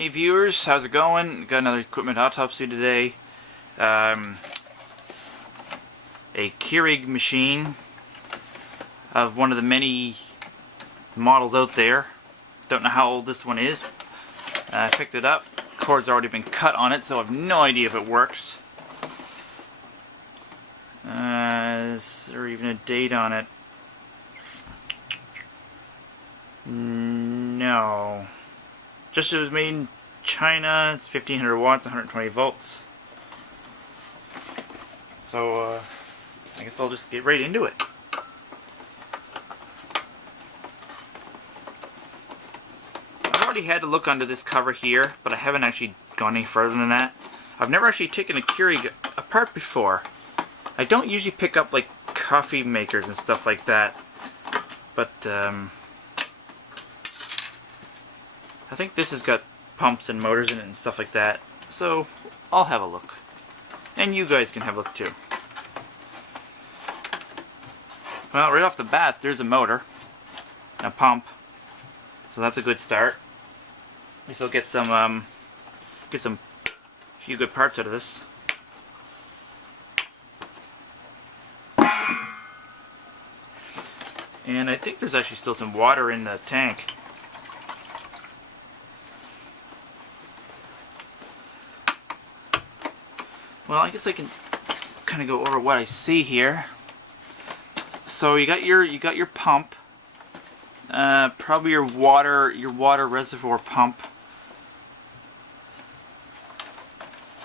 Hey viewers, how's it going? Got another equipment autopsy today. A Keurig machine of one of the many models out there. Don't know how old this one is. I picked it up. Cord's already been cut on it, so I have no idea if it works. Is there even a date on it? No. Just it was made in China. It's 1500 watts, 120 volts. So I guess I'll just get right into it. I've already had to look under this cover here, but I haven't actually gone any further than that. I've never actually taken a Keurig apart before. I don't usually pick up like coffee makers and stuff like that, but I think this has got pumps and motors in it and stuff like that, so I'll have a look. And you guys can have a look too. Well, right off the bat, there's a motor and a pump, so that's a good start. At least I'll get some few good parts out of this. And I think there's actually still some water in the tank. Well, I guess I can kind of go over what I see here. So you got your pump, probably your water reservoir pump,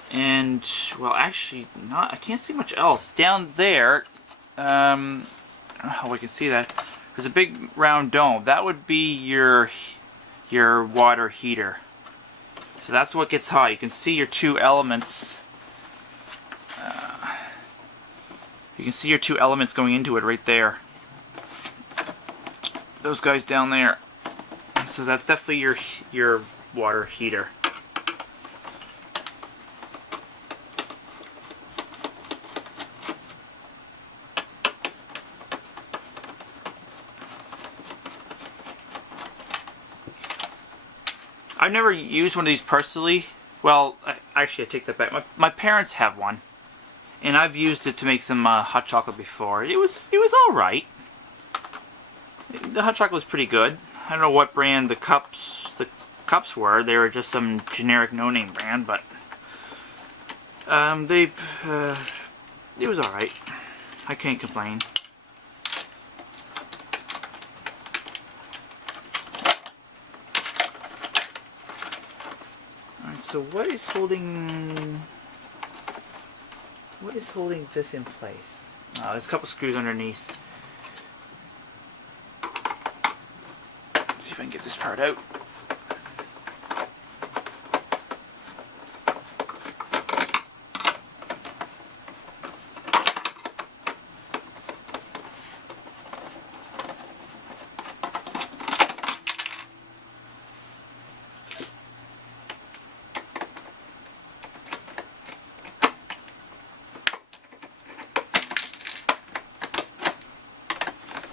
and well, actually not. I can't see much else down there. I don't know how I can see that. There's a big round dome. That would be your water heater. So that's what gets hot. You can see your two elements. You can see your two elements going into it right there. Those guys down there. So that's definitely your water heater. I've never used one of these personally. Well, actually I take that back. My parents have one. And I've used it to make some hot chocolate before. It was all right. The hot chocolate was pretty good. I don't know what brand the cups were. They were just some generic no-name brand, but it was all right. I can't complain. All right. So what is holding this in place? Oh, there's a couple screws underneath. Let's see if I can get this part out.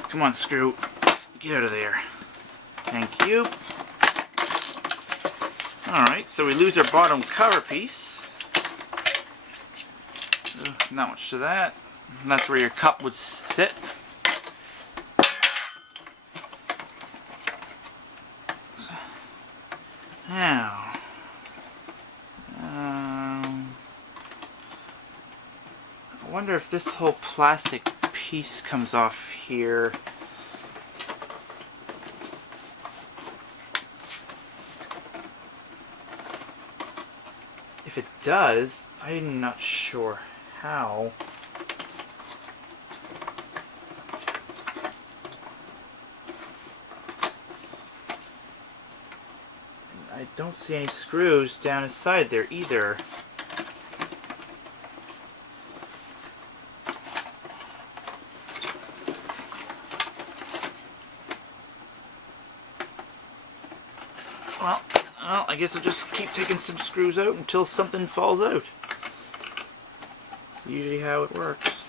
Come on, screw. Get out of there. Thank you. Alright, so we lose our bottom cover piece. Not much to that. And that's where your cup would sit. Now, I wonder if this whole plastic piece comes off here. If it does, I'm not sure how. I don't see any screws down inside there either. Well, I guess I'll just keep taking some screws out until something falls out. That's usually how it works.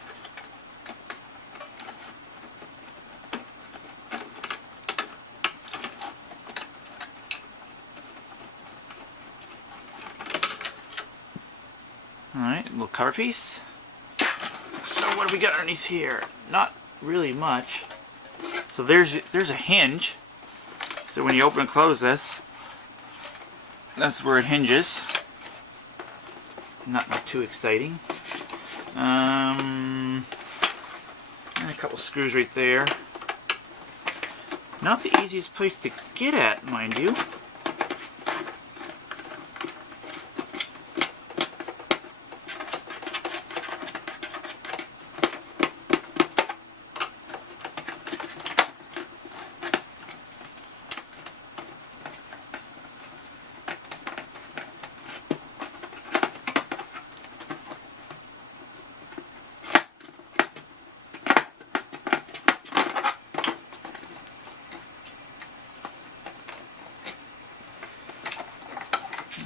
Alright, little cover piece. So what do we got underneath here? Not really much. So there's a hinge. So when you open and close this, that's where it hinges. Not too exciting. And a couple screws right there. Not the easiest place to get at, mind you.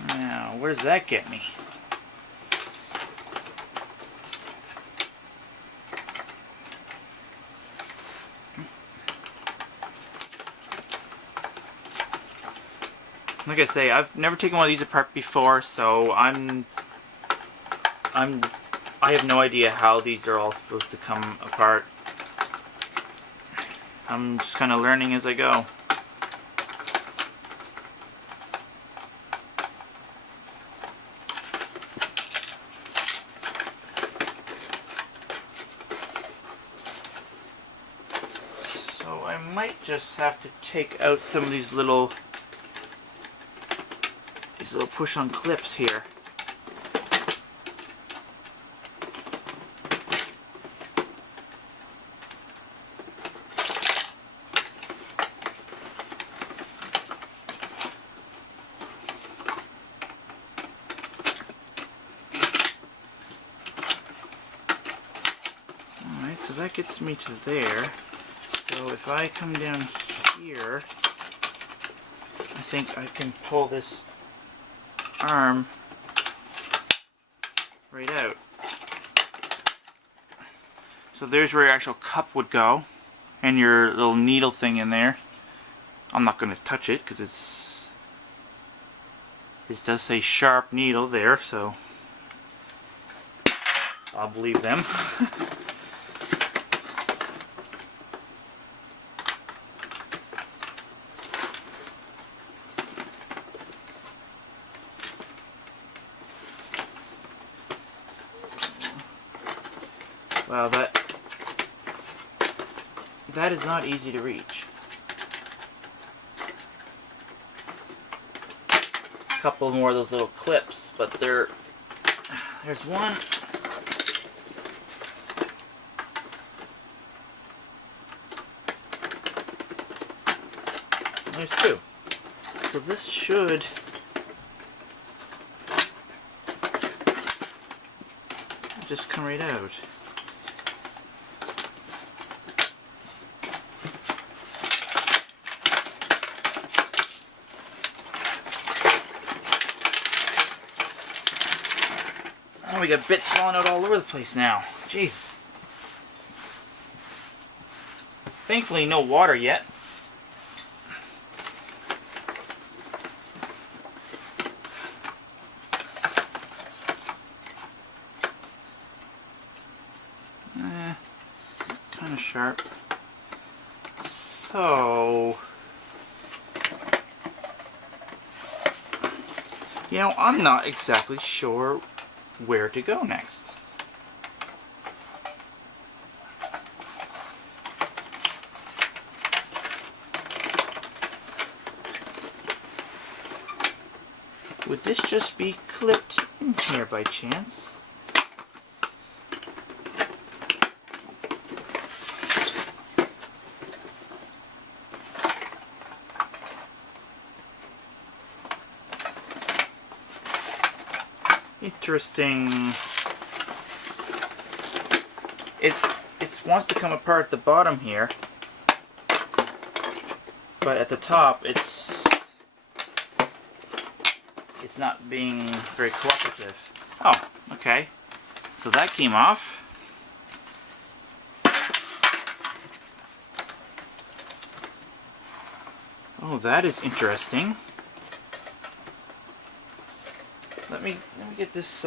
Now, where does that get me? Like I say, I've never taken one of these apart before, so I have no idea how these are all supposed to come apart. I'm just kind of learning as I go. So I might just have to take out some of these little push-on clips here. Alright, so that gets me to there. So if I come down here, I think I can pull this arm right out. So there's where your actual cup would go, and your little needle thing in there. I'm not going to touch it because this does say sharp needle there, so I'll believe them. Wow, that is not easy to reach. A couple more of those little clips, but there's one. There's two. So this should just come right out. Oh, we got bits falling out all over the place now. Jeez. Thankfully, no water yet. Kind of sharp. So, you know, I'm not exactly sure where to go next. Would this just be clipped in here by chance? Interesting. It wants to come apart at the bottom here, but at the top it's not being very cooperative. Oh, okay. So that came off. Oh, that is interesting. Let me get this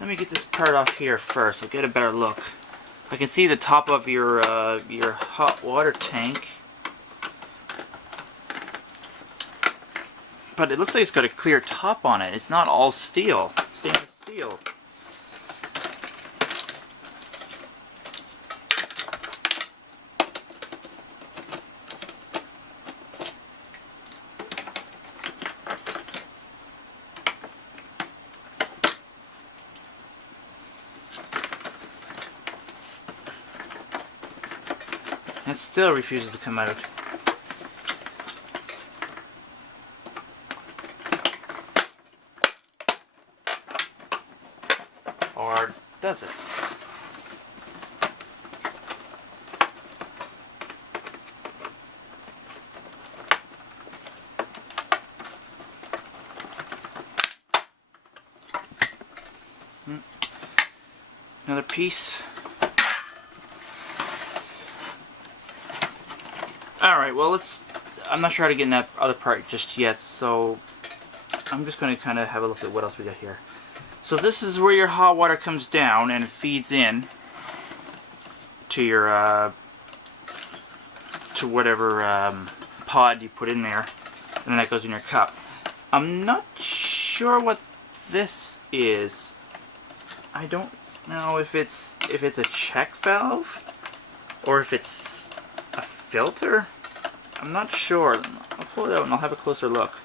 Let me get this part off here first. I'll get a better look. I can see the top of your hot water tank, but it looks like it's got a clear top on it. It's not all steel, stainless steel. It still refuses to come out. Or does it? Another piece. Alright, well I'm not sure how to get in that other part just yet, so I'm just going to kind of have a look at what else we got here. So this is where your hot water comes down and it feeds in to your, to whatever pod you put in there, and then that goes in your cup. I'm not sure what this is. I don't know if it's a check valve or if it's a filter. I'm not sure. I'll pull it out and I'll have a closer look.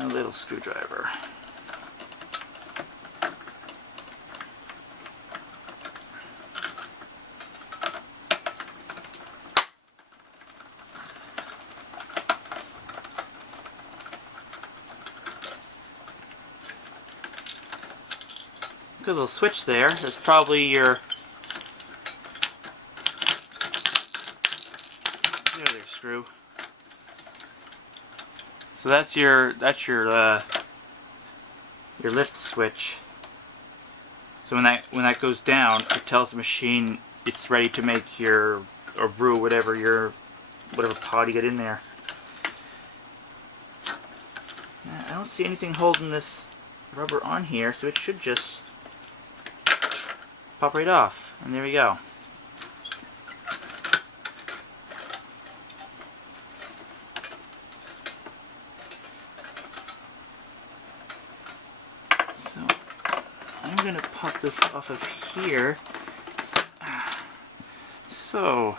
A little screwdriver. Good little switch there. That's probably your screw. So that's your lift switch. So when that goes down, it tells the machine it's ready to make your or brew whatever pod you get in there. Now, I don't see anything holding this rubber on here, so it should just pop right off, and there we go. So I'm going to pop this off of here. So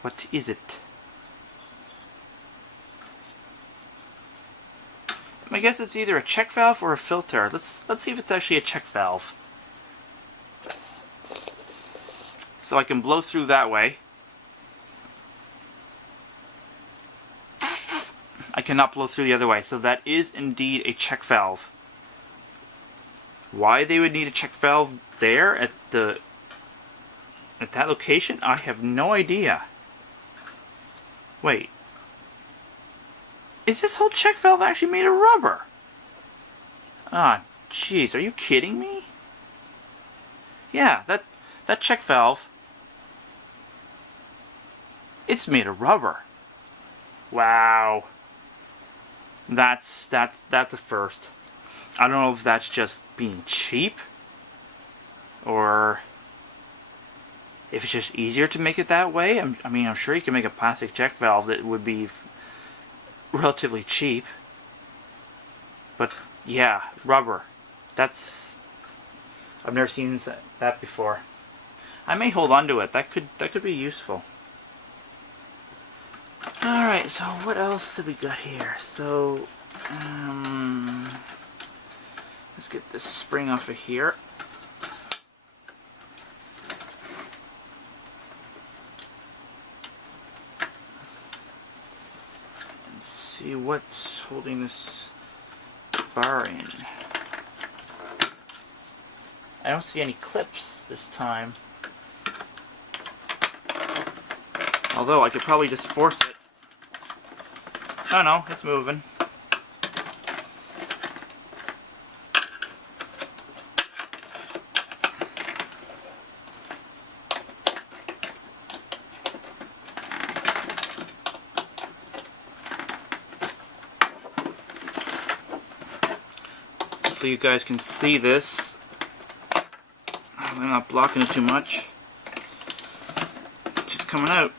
what is it? I guess it's either a check valve or a filter. Let's see if it's actually a check valve. So I can blow through that way. I cannot blow through the other way. So that is indeed a check valve. Why they would need a check valve there at that location, I have no idea. Wait. Is this whole check valve actually made of rubber? Ah, jeez, are you kidding me? Yeah, that check valve, it's made of rubber. Wow. That's a first. I don't know if that's just being cheap or if it's just easier to make it that way. I mean, I'm sure you can make a plastic check valve that would be relatively cheap, but yeah, rubber. I've never seen that before. I may hold on to it. That could be useful. All right, so what else have we got here? So let's get this spring off of here. See what's holding this bar in. I don't see any clips this time. Although I could probably just force it. Oh no, it's moving. Hopefully you guys can see this. I'm not blocking it too much. It's just coming out.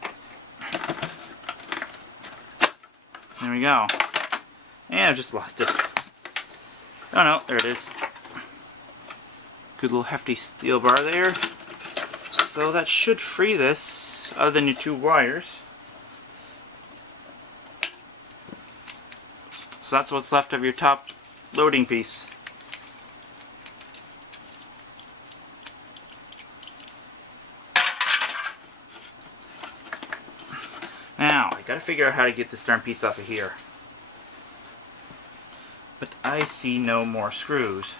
There we go. And I've just lost it. Oh no, there it is. Good little hefty steel bar there. So that should free this, other than your 2 wires. So that's what's left of your top loading piece. Now, I gotta figure out how to get this darn piece off of here. But I see no more screws.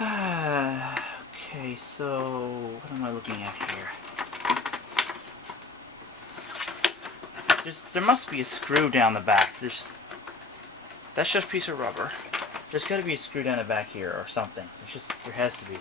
Okay, so what am I looking at here? There must be a screw down the back. That's just a piece of rubber. There's got to be a screw down the back here or something. There has to be.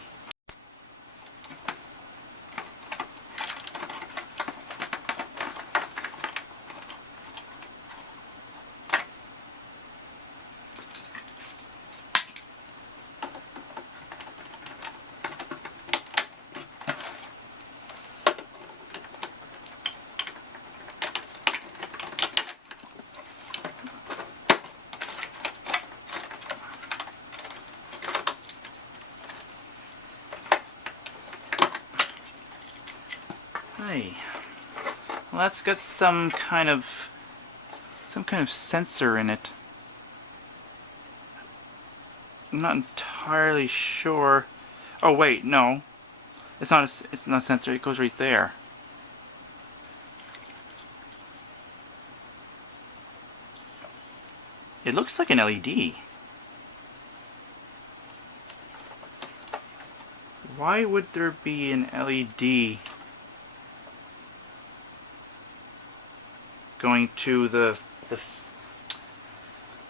Hey, well, that's got some kind of sensor in it. I'm not entirely sure. Oh wait, no, it's not a sensor. It goes right there. It looks like an LED. Why would there be an LED going to the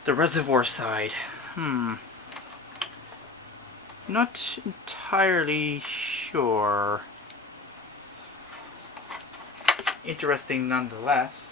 reservoir side? Not entirely sure. Interesting nonetheless.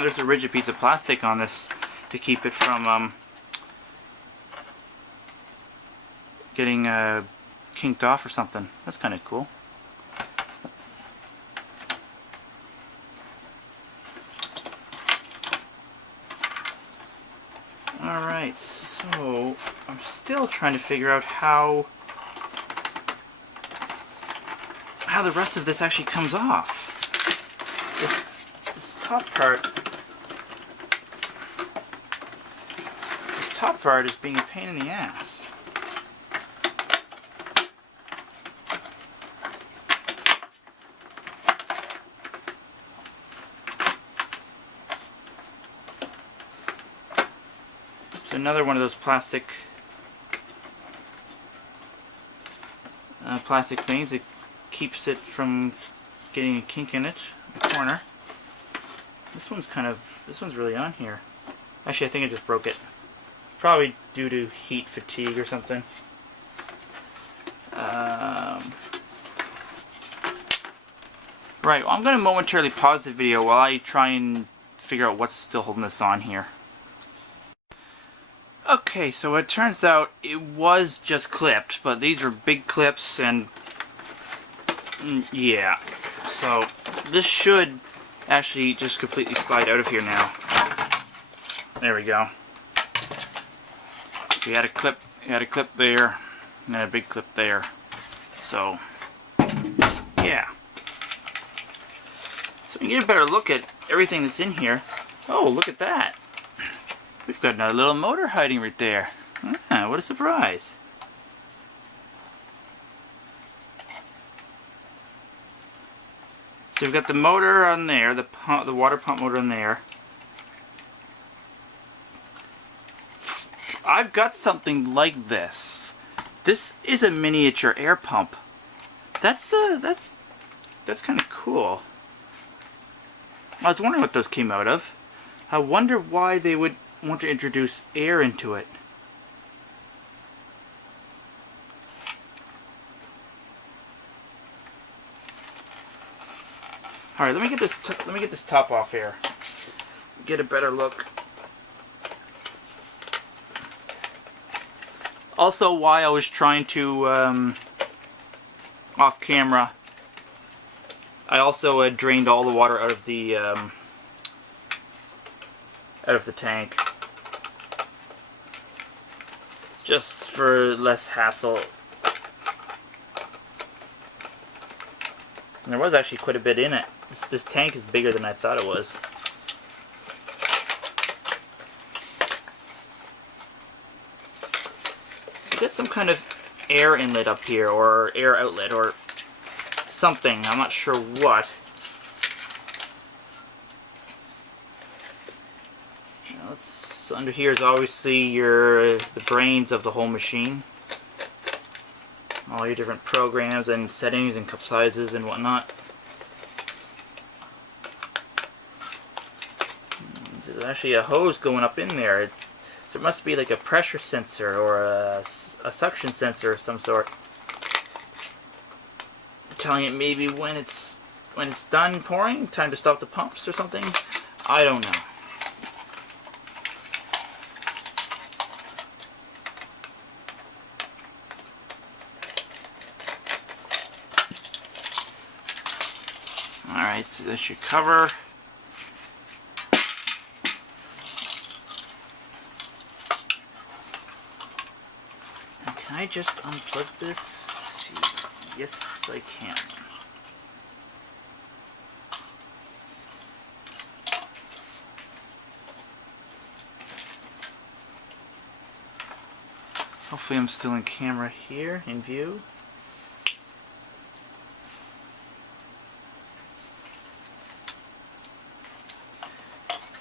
There's a rigid piece of plastic on this to keep it from getting kinked off or something. That's kind of cool. Alright, so I'm still trying to figure out how the rest of this actually comes off. This top part is being a pain in the ass. So another one of those plastic things that keeps it from getting a kink in it, the corner. This one's really on here. Actually, I think I just broke it. Probably due to heat fatigue or something. Right, well, I'm going to momentarily pause the video while I try and figure out what's still holding this on here. Okay, so it turns out it was just clipped, but these are big clips, and yeah. So this should actually just completely slide out of here now. There we go. So you had a clip there, and a big clip there. So yeah. So you get a better look at everything that's in here. Oh, look at that. We've got another little motor hiding right there. Ah, what a surprise. So we've got the motor on there, the water pump motor on there. I've got something like this. This is a miniature air pump. That's kind of cool. I was wondering what those came out of. I wonder why they would want to introduce air into it. All right, let me get this top off here. Get a better look. Also, why I was trying to off camera, I also drained all the water out of the tank, just for less hassle. And there was actually quite a bit in it. This tank is bigger than I thought it was. So get some kind of air inlet up here, or air outlet, or something. I'm not sure what. Now under here is obviously the brains of the whole machine. All your different programs and settings and cup sizes and whatnot. There's actually a hose going up in there. So it must be like a pressure sensor or a suction sensor of some sort, telling it maybe when it's done pouring, time to stop the pumps or something. I don't know. Alright, so that's your cover. Now, can I just unplug this? Yes, I can. Hopefully I'm still in camera here, in view.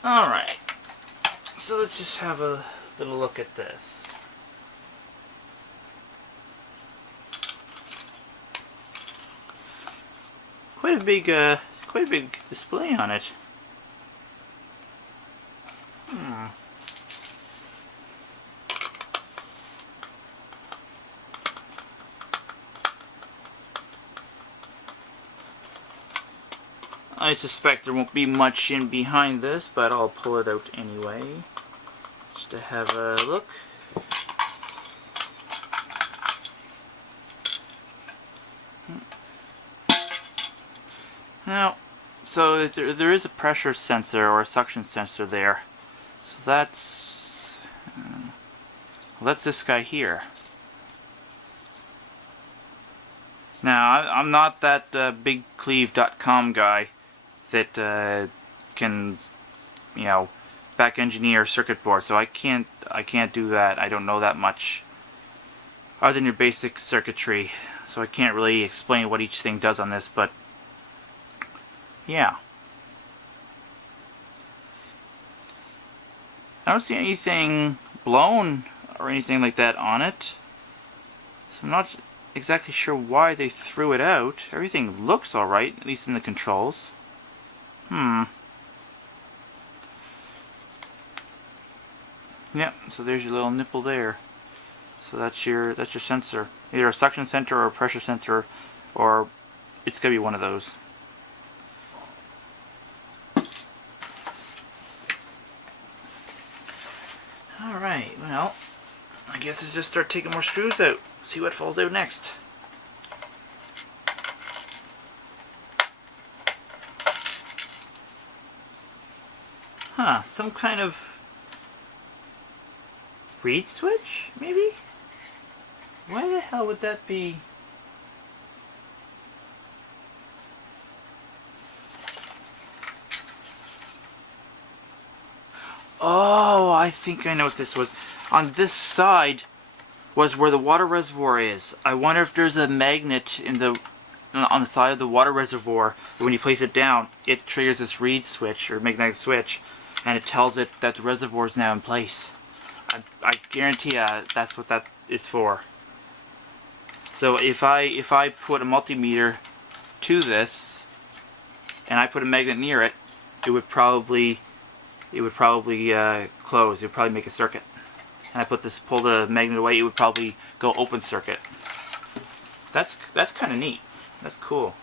Alright, so let's just have a little look at this. Quite a big display on it. I suspect there won't be much in behind this, but I'll pull it out anyway, just to have a look. Now, so there is a pressure sensor or a suction sensor there. So that's this guy here. Now, I'm not that bigcleve.com guy that can, you know, back engineer circuit board, so I can't do that. I don't know that much other than your basic circuitry, so I can't really explain what each thing does on this, but yeah. I don't see anything blown or anything like that on it, so I'm not exactly sure why they threw it out. Everything looks alright, at least in the controls. Yep, so there's your little nipple there. So that's your sensor. Either a suction sensor or a pressure sensor, or it's gonna be one of those. Alright, well, I guess let's just start taking more screws out. See what falls out next. Huh, some kind of reed switch, maybe? Why the hell would that be? Oh, I think I know what this was. On this side was where the water reservoir is. I wonder if there's a magnet in the on the side of the water reservoir. When you place it down, it triggers this reed switch or magnetic switch, and it tells it that the reservoir is now in place. I guarantee you that's what that is for. So if I put a multimeter to this and I put a magnet near it, it would probably close. It would probably make a circuit. And I pull the magnet away, it would probably go open circuit. That's kind of neat. That's cool.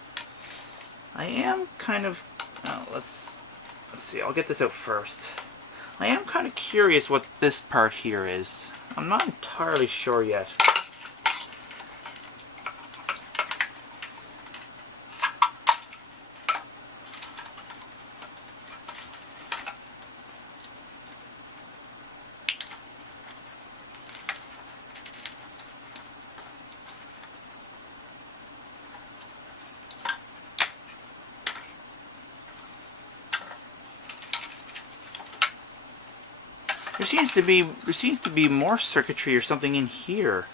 I am kind of let's see. I'll get this out first. I am kind of curious what this part here is. I'm not entirely sure yet. There seems to be more circuitry or something in here.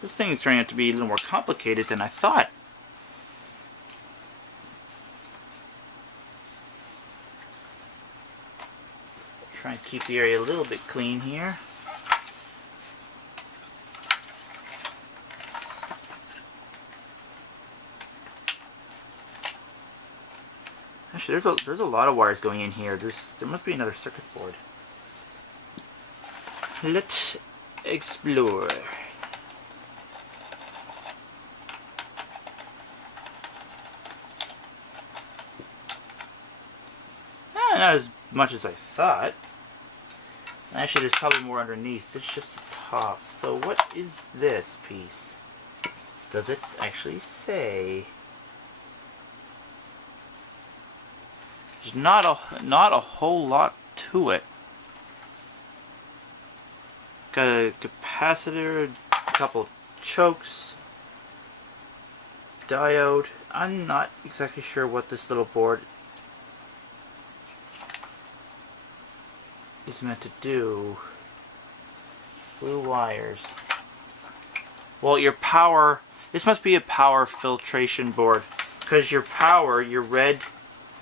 This thing is turning out to be a little more complicated than I thought. Try and keep the area a little bit clean here. Actually, there's a lot of wires going in here. There must be another circuit board. Let's explore. Not as much as I thought. Actually, there's probably more underneath. It's just the top. So what is this piece? Does it actually say? There's not a whole lot to it. Got a capacitor, a couple chokes, diode. I'm not exactly sure what this little board is meant to do. Blue wires. Well, your power. This must be a power filtration board, because your power, your red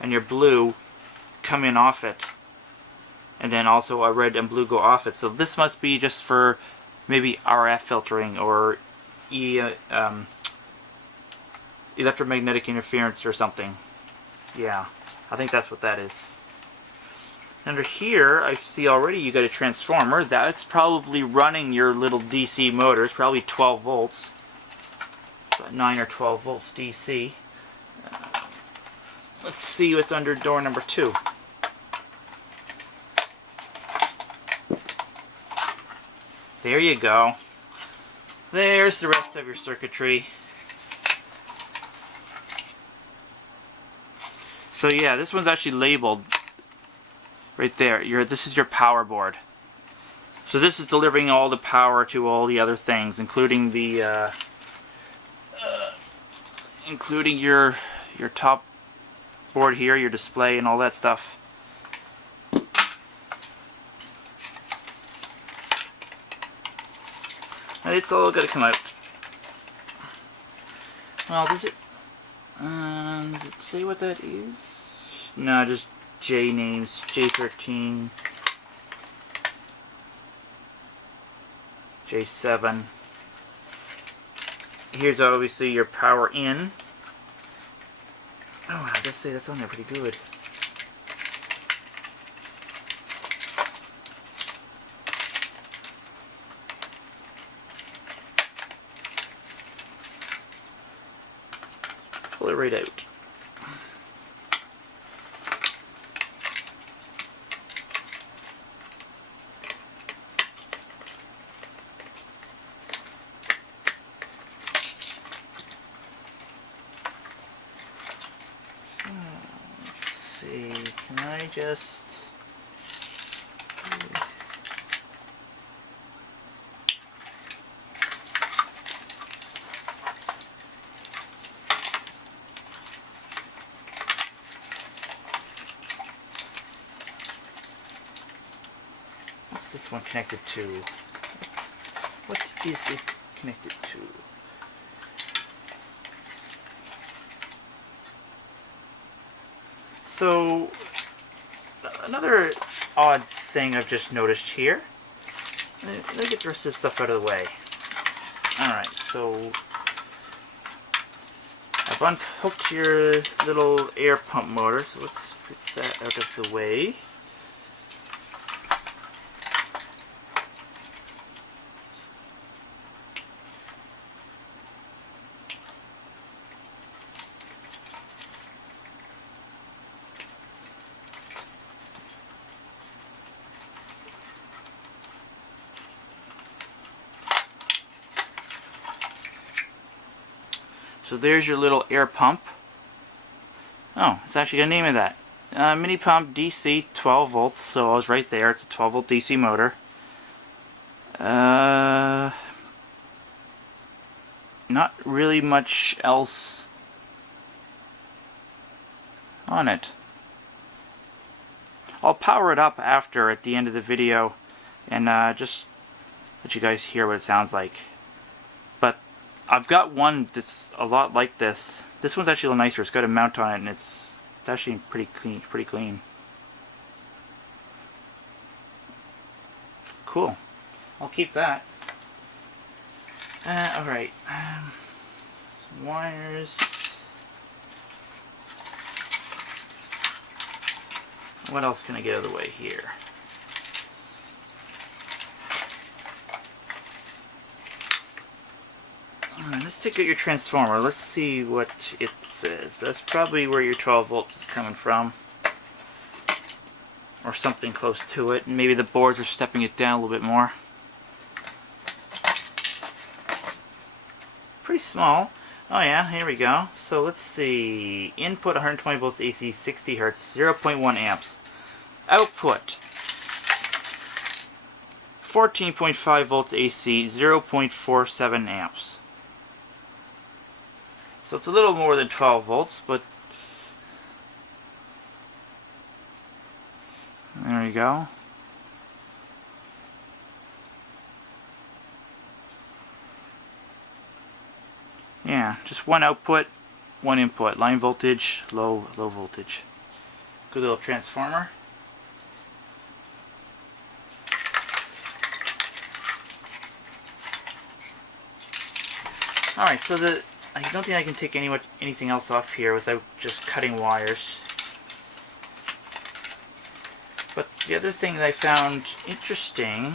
and your blue, come in off it, and then also a red and blue go off it. So this must be just for maybe RF filtering or electromagnetic interference or something. Yeah, I think that's what that is. Under here, I see already you got a transformer. That's probably running your little DC motor. It's probably 12 volts. About 9 or 12 volts DC. Let's see what's under door number 2. There you go. There's the rest of your circuitry. So yeah, this one's actually labeled right there. This is your power board. So this is delivering all the power to all the other things, including the including your top board here, your display, and all that stuff. And it's all got to come out. Well, does it say what that is? No, just J names. J13, J7. Here's obviously your power in. Oh, I just say that's on there pretty good. Pull it right out. Can I just... What's this one connected to? What is it connected to? So, another odd thing I've just noticed here. Let me get the rest of this stuff out of the way. Alright, so I've unhooked your little air pump motor, so let's get that out of the way. So there's your little air pump. Oh, it's actually got a name of that. Mini pump DC 12 volts, so I was right there. It's a 12 volt DC motor. Not really much else on it. I'll power it up after at the end of the video and just let you guys hear what it sounds like. But I've got one that's a lot like this. This one's actually a little nicer. It's got a mount on it, and it's actually pretty clean. Cool. I'll keep that. Alright. Some wires. What else can I get out of the way here? Alright, let's take out your transformer. Let's see what it says. That's probably where your 12 volts is coming from. Or something close to it. Maybe the boards are stepping it down a little bit more. Pretty small. Oh yeah, here we go. So let's see. Input 120 volts AC, 60 hertz, 0.1 amps. Output 14.5 volts AC, 0.47 amps. So it's a little more than 12 volts, but there you go. Yeah, just one output, one input. Line voltage, low voltage. Good little transformer. Alright, so I don't think I can take anything else off here without just cutting wires. But the other thing that I found interesting...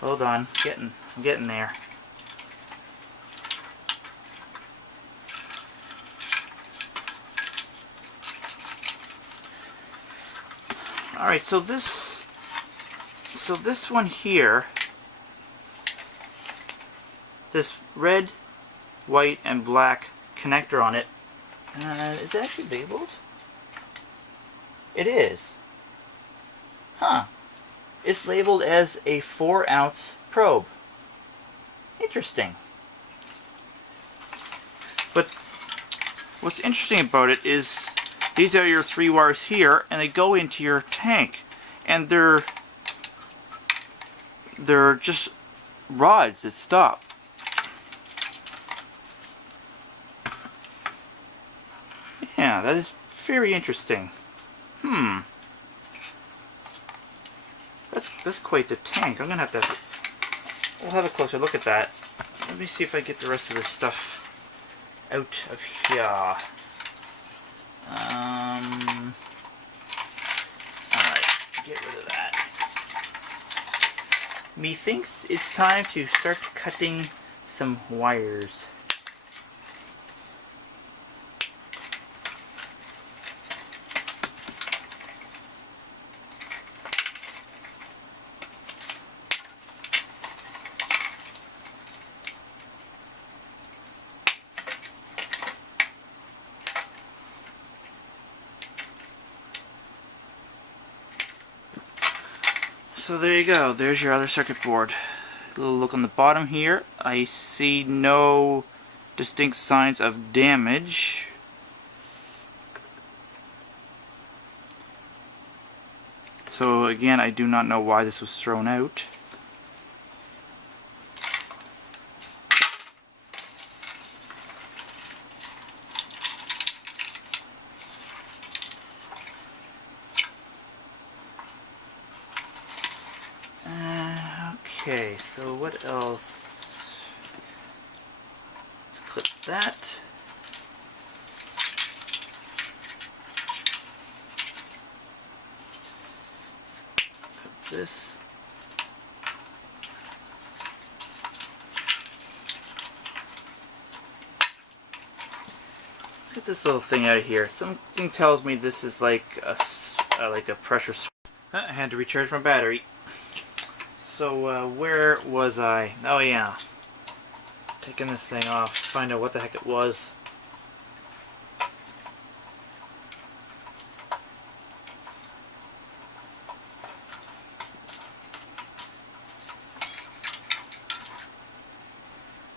Hold on, I'm getting there. Alright, so this one here, this red, white, and black connector on it, is it actually labeled? It is. Huh. It's labeled as a 4-ounce probe. Interesting. But what's interesting about it is these are your 3 wires here, and they go into your tank, and they're just rods that stop. Yeah, that is very interesting. That's quite the tank. I'm gonna we'll have a closer look at that. Let me see if I get the rest of this stuff out of here. Alright, get rid of that. Methinks it's time to start cutting some wires. So there you go, there's your other circuit board. A little look on the bottom here. I see no distinct signs of damage. So again, I do not know why this was thrown out. Okay, so what else? Let's clip that. Clip this. Get this little thing out of here. Something tells me this is like a pressure switch. I had to recharge my battery. So where was I? Oh yeah, taking this thing off. Find out what the heck it was.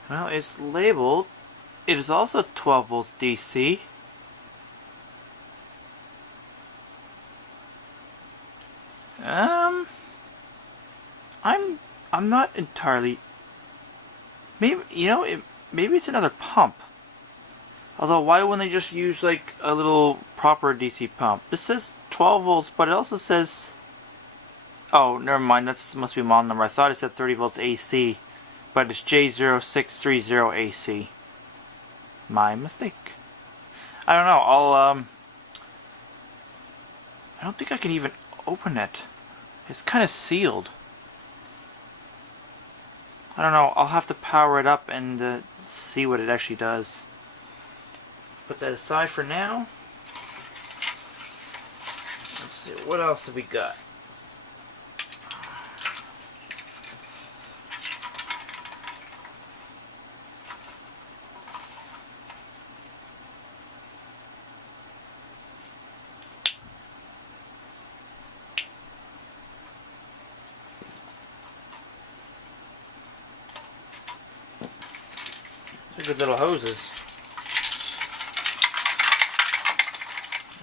Well, it's labeled. It is also 12 volts DC. I'm not entirely. Maybe maybe it's another pump. Although why wouldn't they just use like a little proper DC pump? This says 12 volts, but it also says. Oh, never mind. That must be a model number. I thought it said 30 volts AC, but it's J0630 AC. My mistake. I don't know. I don't think I can even open it. It's kind of sealed. I don't know. I'll have to power it up and see what it actually does. Put that aside for now. Let's see. What else have we got? They're good little hoses.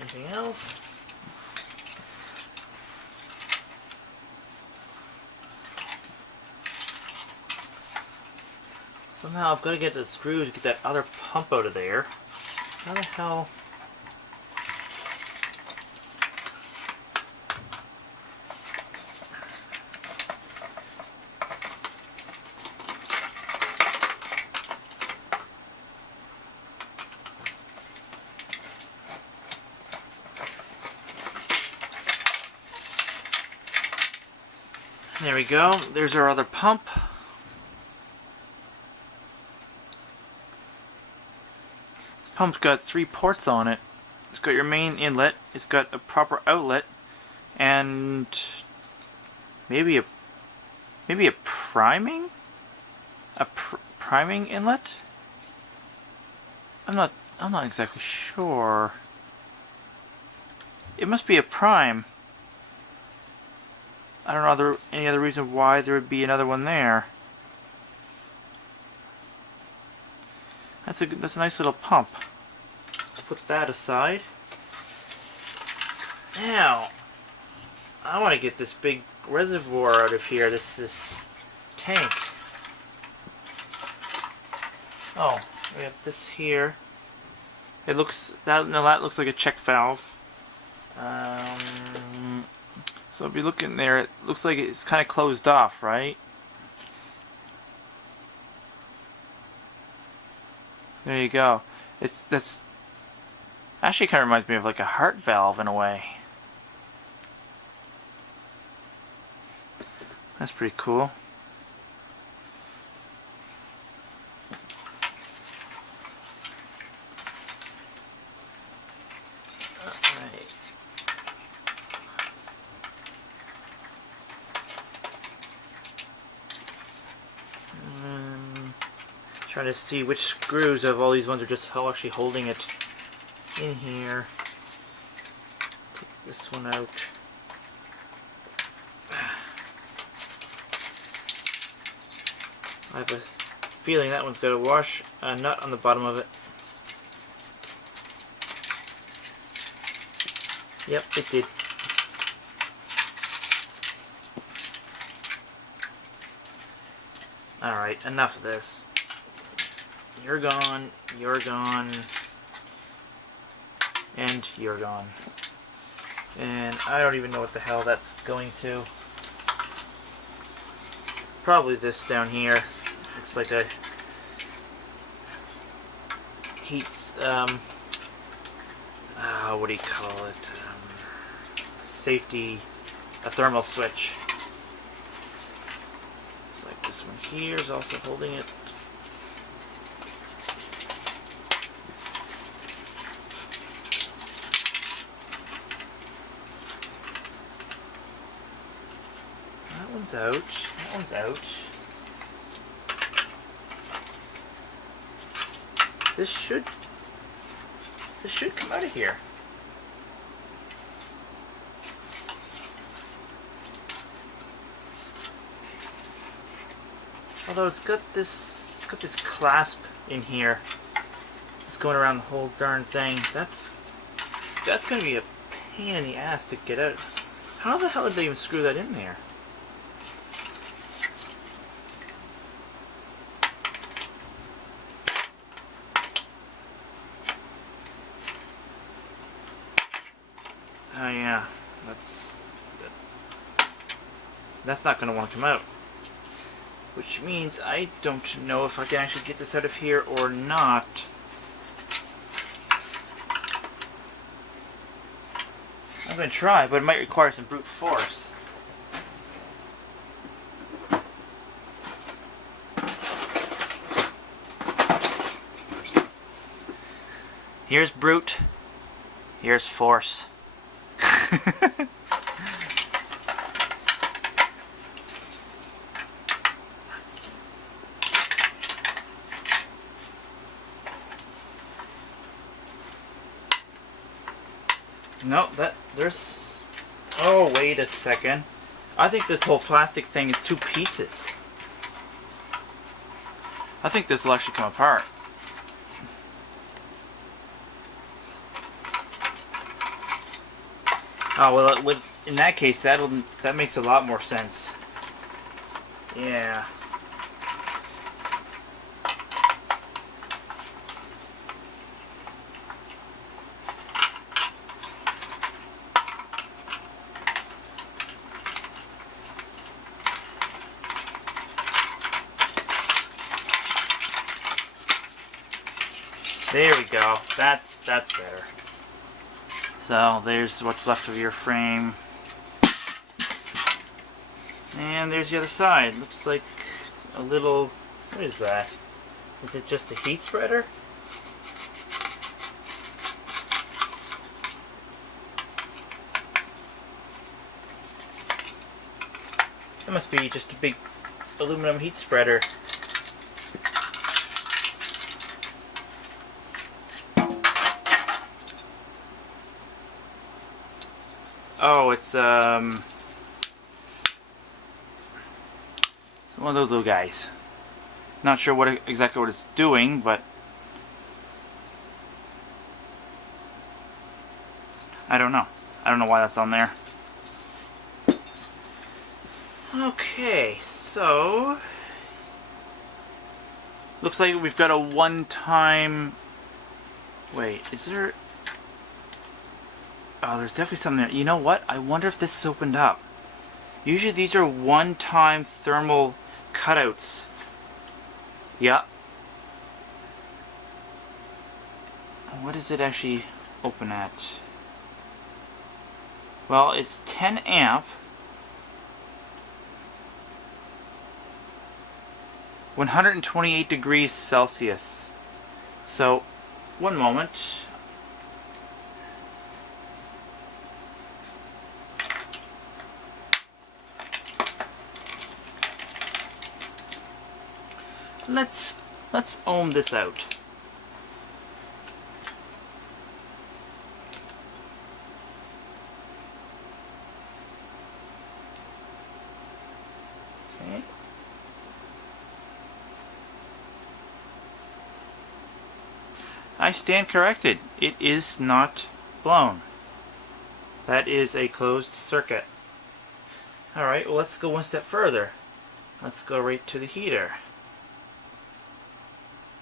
Anything else? Somehow I've got to get the screws to get that other pump out of there. How the hell? There we go. There's our other pump. This pump's got 3 ports on it. It's got your main inlet, it's got a proper outlet, and maybe a priming? Priming inlet? I'm not exactly sure. It must be a prime. I don't know any other reason why there would be another one there. That's a nice little pump. Let's put that aside. Now, I want to get this big reservoir out of here. This tank. Oh, we have this here. It looks that looks like a check valve. So if you look in there, it looks like it's kind of closed off, right? There you go. That's actually kind of reminds me of like a heart valve in a way. That's pretty cool. Trying to see which screws of all these ones are just actually holding it in here. Take this one out. I have a feeling that one's got a nut on the bottom of it. Yep, it did. Alright, enough of this. You're gone, and you're gone. And I don't even know what the hell that's going to. probably this down here. Looks like a heats, what do you call it? Safety, a thermal switch. Looks like this one here is also holding it. That one's out. That one's out. This should come out of here. Although it's got this clasp in here. It's going around the whole darn thing. That's gonna be a pain in the ass to get out. How the hell did they even screw that in there? Oh yeah, that's not going to want to come out. Which means I don't know if I can actually get this out of here or not. I'm going to try, but it might require some brute force. Here's brute. Here's force. No, there's... Oh, wait a second. I think this whole plastic thing is 2 pieces. I think this will actually come apart. Oh, well, in that case, that makes a lot more sense. Yeah. There we go. That's better. So there's what's left of your frame. And there's the other side. Looks like a little... What is that? Is it just a heat spreader? That must be just a big aluminum heat spreader. Oh, it's one of those little guys. Not sure exactly what it's doing, but I don't know. I don't know why that's on there. Okay, so looks like we've got a one-time... Wait, is there... Oh, there's definitely something there. You know what? I wonder if this is opened up. Usually these are one-time thermal cutouts. Yeah. What does it actually open at? Well, it's 10 amp. 128 degrees Celsius. So, one moment. Let's ohm this out. Okay. I stand corrected. It is not blown. That is a closed circuit. Alright, well, let's go one step further. Let's go right to the heater.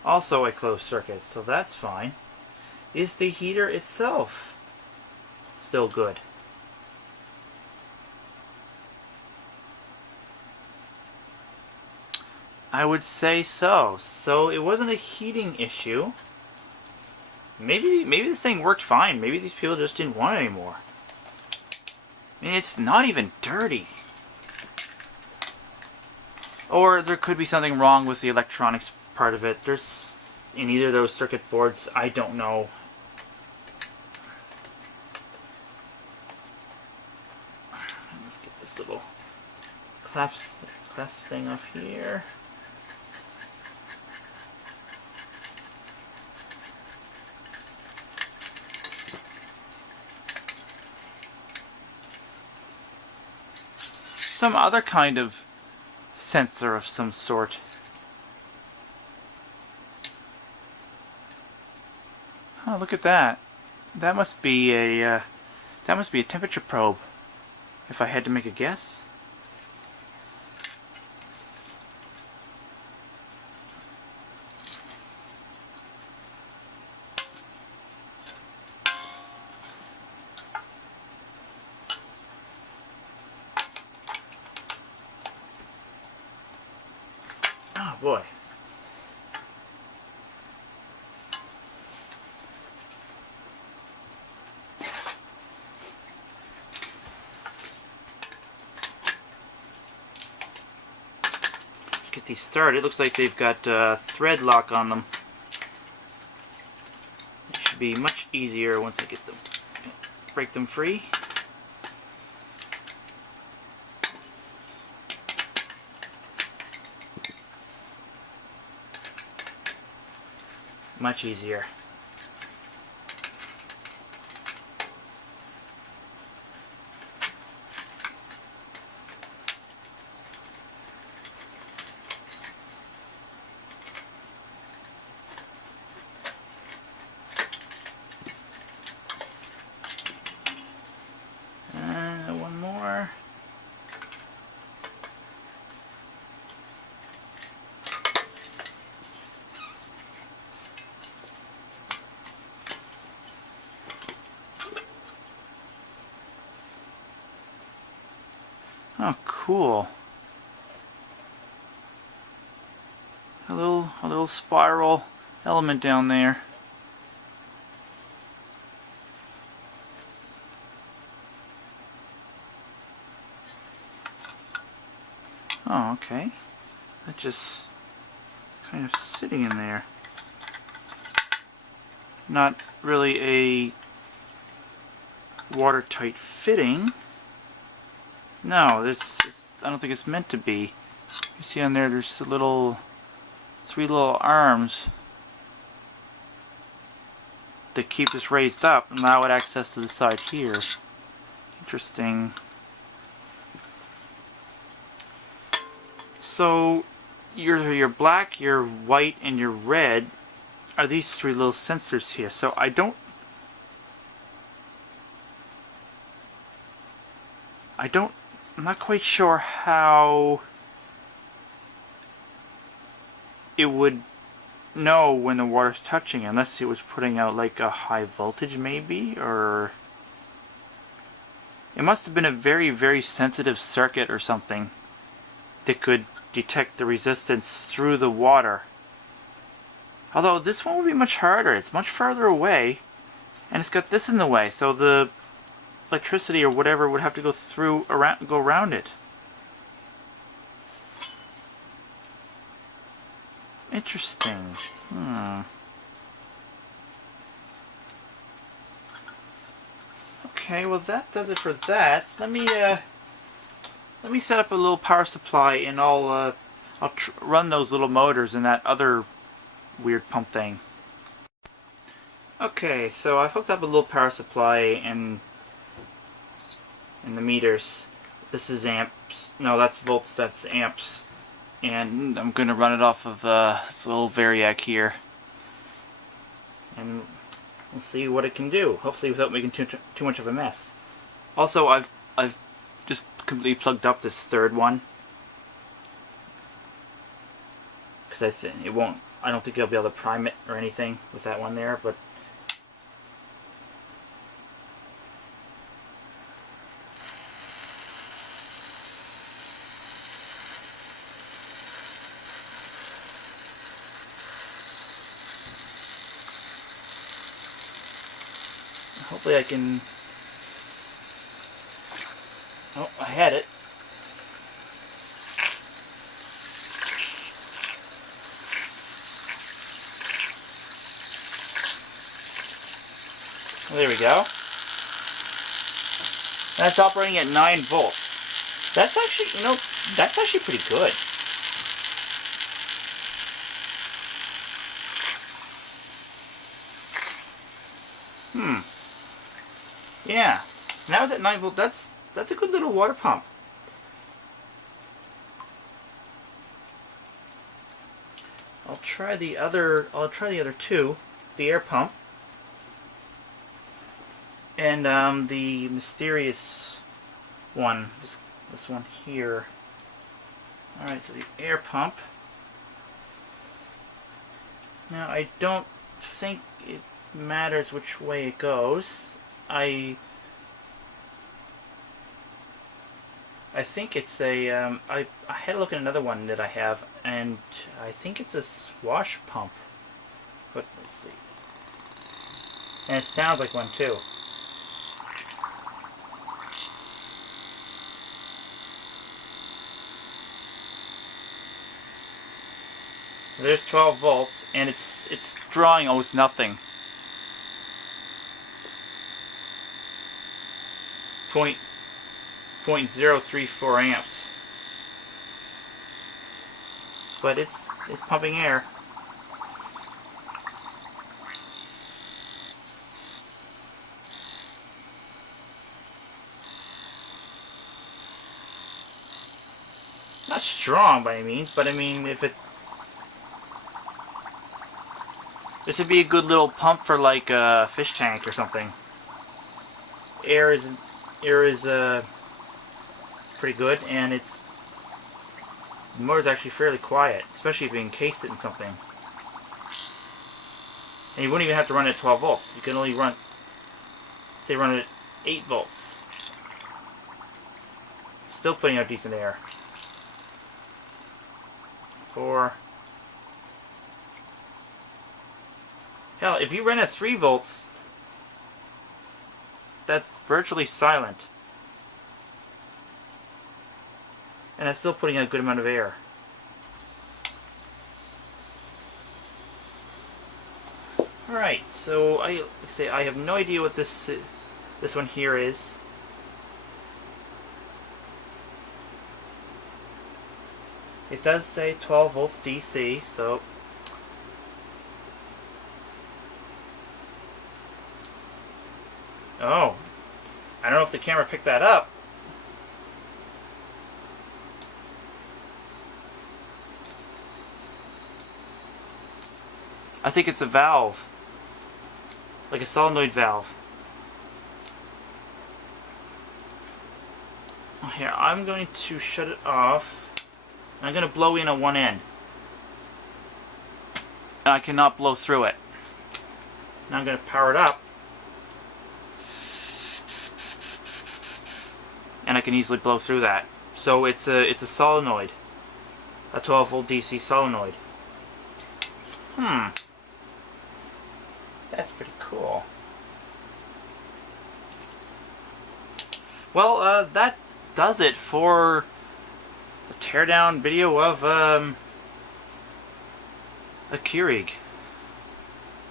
Also a closed circuit, so that's fine. Is the heater itself still good? I would say so. So it wasn't a heating issue. Maybe this thing worked fine. Maybe these people just didn't want it anymore. I mean, it's not even dirty. Or there could be something wrong with the electronics part of it. There's, in either of those circuit boards, I don't know. Let's get this little clasp thing up here. Some other kind of sensor of some sort. Oh, look at that. That must be a temperature probe, if I had to make a guess. Oh boy. Get these started. It looks like they've got thread lock on them. It should be much easier once I get them, break them free. Much easier. One more. Oh, cool. A little spiral element down there. Oh, okay. That's just kind of sitting in there. Not really a watertight fitting. No, I don't think it's meant to be. You see on there, there's three little arms to keep this raised up and allow it access to the side here. Interesting. So your black, your white, and your red are these three little sensors here. So I'm not quite sure how it would know when the water's touching, unless it was putting out like a high voltage maybe, or it must have been a very, very sensitive circuit or something that could detect the resistance through the water. Although this one would be much harder. It's much farther away, and it's got this in the way, so the electricity or whatever would have to go around it. Interesting. Okay, well that does it for that. Let me set up a little power supply, and I'll run those little motors and that other weird pump thing. Okay, so I've hooked up a little power supply and the meters. This is amps. No, that's volts. That's amps. And I'm going to run it off of this little variac here, and we'll see what it can do. Hopefully, without making too much of a mess. Also, I've just completely plugged up this third one because I don't think I'll be able to prime it or anything with that one there, but. Hopefully I can... Oh, I had it. Well, there we go. That's operating at 9 volts. That's actually, that's actually pretty good. Yeah. Now it's at 9 volts. That's a good little water pump. I'll try the other two, the air pump and the mysterious one, this one here. All right, so the air pump. Now I don't think it matters which way it goes. I think it's a, I had a look at another one that I have, and I think it's a swash pump. But let's see. And it sounds like one too. So there's 12 volts, and it's drawing almost nothing. 0.034 amps. But it's pumping air. Not strong by any means, but I mean, if it... This would be a good little pump for like a fish tank or something. Air is pretty good, and the motor's actually fairly quiet, especially if you encased it in something. And you wouldn't even have to run it at 12 volts. You can only run it at 8 volts. Still putting out decent air. 4. Hell, if you run at 3 volts, that's virtually silent. And it's still putting out a good amount of air. Alright, so like I say, I have no idea what this one here is. It does say 12 volts DC, so... Oh, I don't know if the camera picked that up. I think it's a valve, like a solenoid valve. Here, I'm going to shut it off. I'm going to blow in on one end. And I cannot blow through it. Now I'm going to power it up. And I can easily blow through that. So it's a solenoid. A 12 volt DC solenoid. That's pretty cool. Well, that does it for the teardown video of a Keurig.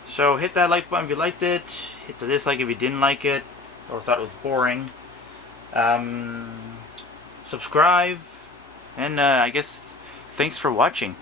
So hit that like button if you liked it. Hit the dislike if you didn't like it or thought it was boring. Subscribe, and I guess thanks for watching.